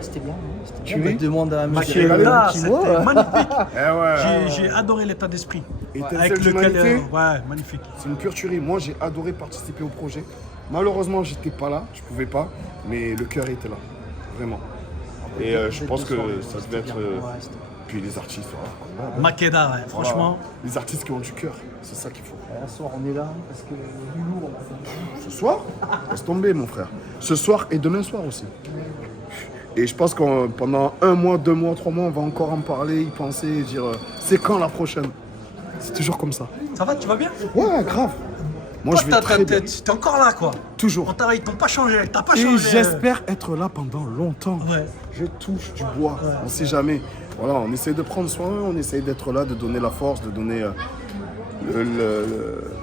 C'était bien, hein, c'était Tu bien. ris? Bah, demande à monsieur Maqueda, Kimo. c'était magnifique. Eh ouais. J'ai adoré l'état d'esprit Étincelle avec lequel, d'humanité. ouais, magnifique. C'est une pure tuerie. Moi, j'ai adoré participer au projet. Malheureusement, j'étais pas là, je pouvais pas, mais le cœur était là, vraiment. Et je pense que ça devait être. Puis les artistes, voilà. Makeda, ouais, Voilà. franchement. Les artistes qui ont du cœur, c'est ça qu'il faut. Ce soir, on est là parce que du lourd, on va faire. Ce soir, laisse tomber, mon frère. Ce soir et demain soir aussi. Et je pense que pendant 1 mois, 2 mois, 3 mois, on va encore en parler, y penser, et dire c'est quand la prochaine. C'est toujours comme ça. Ça va, tu vas bien? Ouais, grave. Moi, je vais très bien. T'es encore là, quoi. Toujours. Ils t'ont pas changé, t'as pas Et changé. j'espère être là pendant longtemps. Ouais. Je touche du bois, on sait jamais. Voilà, on essaie de prendre soin, on essaie d'être là, de donner la force, de donner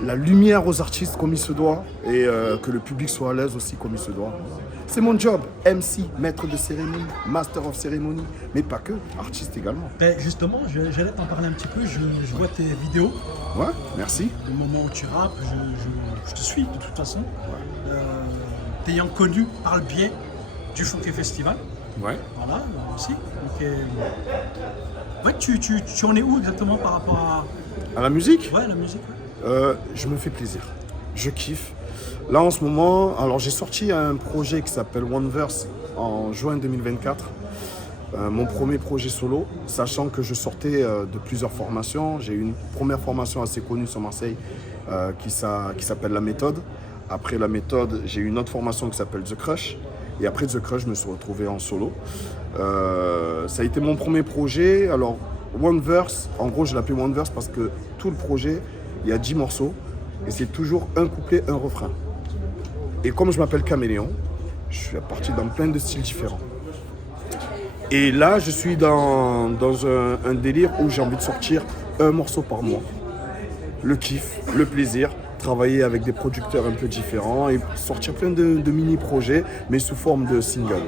la lumière aux artistes comme il se doit et que le public soit à l'aise aussi comme il se doit. C'est mon job, MC, maître de cérémonie, master of cérémonie, mais pas que, artiste également. Ben, justement, j'allais t'en parler un petit peu. Je vois tes vidéos, Ouais, merci. le moment où tu rappes, je te suis de toute façon. T'ayant connu par le biais du Funky Festival. Ouais. Voilà, aussi. Donc, ouais, tu en es où exactement par rapport À la musique, à la musique? Ouais. je me fais plaisir. Je kiffe. Là, en ce moment, alors j'ai sorti un projet qui s'appelle Oneverse en juin 2024. Mon premier projet solo, sachant que je sortais de plusieurs formations. J'ai eu une première formation assez connue sur Marseille qui s'appelle La Méthode. Après La Méthode, j'ai eu une autre formation qui s'appelle The Crush. Et après The Crush, je me suis retrouvé en solo. Ça a été mon premier projet. Alors, Oneverse, en gros, je l'appelle Oneverse parce que tout le projet, il y a 10 morceaux. Et c'est toujours un couplet, un refrain. Et comme je m'appelle Caméléon, je suis parti dans plein de styles différents. Et là, je suis dans un délire où j'ai envie de sortir un morceau par mois. Le kiff, le plaisir, travailler avec des producteurs un peu différents et sortir plein de mini-projets, mais sous forme de single.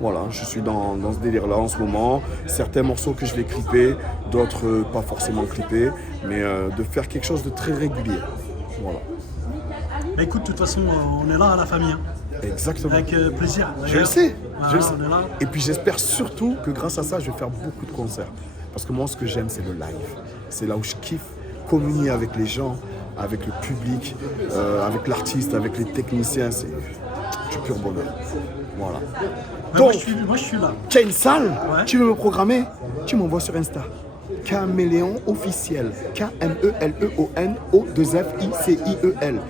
Voilà, je suis dans ce délire-là en ce moment. Certains morceaux que je vais clipper, d'autres pas forcément clipper, mais de faire quelque chose de très régulier. Voilà. Bah écoute, de toute façon, on est là à la famille. Hein. Exactement. Avec plaisir. Je le sais, Voilà, je le sais. on est là. Et puis j'espère surtout que grâce à ça, je vais faire beaucoup de concerts. Parce que moi, ce que j'aime, c'est le live. C'est là où je kiffe communier avec les gens, avec le public, avec l'artiste, avec les techniciens. C'est du pur bonheur. Voilà. Ouais, Donc, moi, je suis là. tu as une salle, Ouais. tu veux me programmer, tu m'envoies sur Insta. Caméléon officiel. K-M-E-L-E-O-N O-2-F-I-C-I-E-L.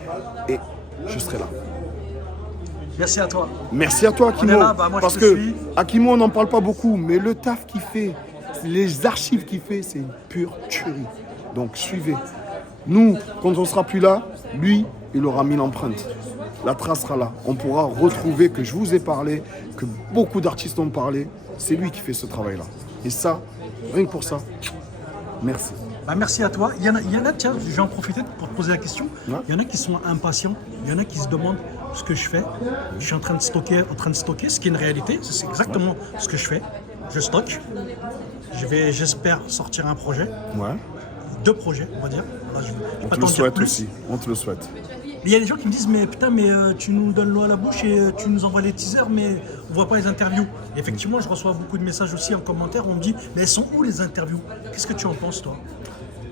Et je serai là. Merci à toi. Merci à toi, Akimo. On est là, bah, moi, je parce te que suis. Akimo, on n'en parle pas beaucoup, mais le taf qu'il fait, les archives qu'il fait, c'est une pure tuerie. Donc suivez. Nous, quand on sera plus là, lui, il aura mis l'empreinte. La trace sera là. On pourra retrouver que je vous ai parlé, que beaucoup d'artistes ont parlé. C'est lui qui fait ce travail-là. Et ça, rien que pour ça, merci. Bah, merci à toi. Il y en a, tiens, je vais en profiter pour te poser la question. Ouais. Il y en a qui sont impatients. Il y en a qui se demandent ce que je fais. Je suis en train de stocker, ce qui est une réalité. C'est exactement ce que je fais. Je stocke. J'espère sortir un projet. Ouais. 2 projets, on va dire. Voilà, je vais On pas te t'en le dire souhaite plus. aussi. On te le souhaite. Il y a des gens qui me disent mais putain tu nous donnes l'eau à la bouche et tu nous envoies les teasers mais on voit pas les interviews. Et effectivement je reçois beaucoup de messages aussi en commentaire, on me dit mais elles sont où les interviews? Qu'est-ce que tu en penses toi?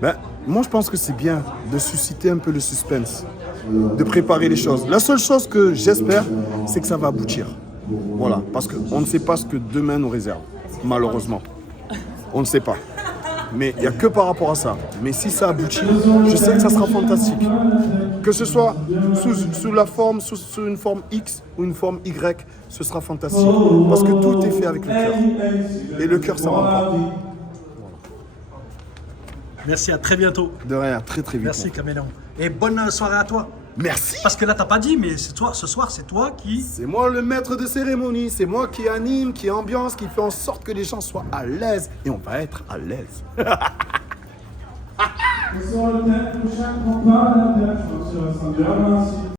Ben, moi, je pense que c'est bien de susciter un peu le suspense, de préparer les choses. La seule chose que j'espère, c'est que ça va aboutir. Voilà, parce qu'on ne sait pas ce que demain nous réserve, malheureusement. On ne sait pas. Mais il n'y a que par rapport à ça. Mais si ça aboutit, je sais que ça sera fantastique. Que ce soit sous la forme, sous une forme X ou une forme Y, ce sera fantastique. Parce que tout est fait avec le cœur. Et le cœur, ça ment pas. Merci, à très bientôt. De rien, très très vite. Merci Caméléon. Et bonne soirée à toi. Merci. Parce que là t'as pas dit mais c'est toi, ce soir c'est toi qui... C'est moi le maître de cérémonie, c'est moi qui anime, qui ambiance, qui fait en sorte que les gens soient à l'aise. Et on va être à l'aise.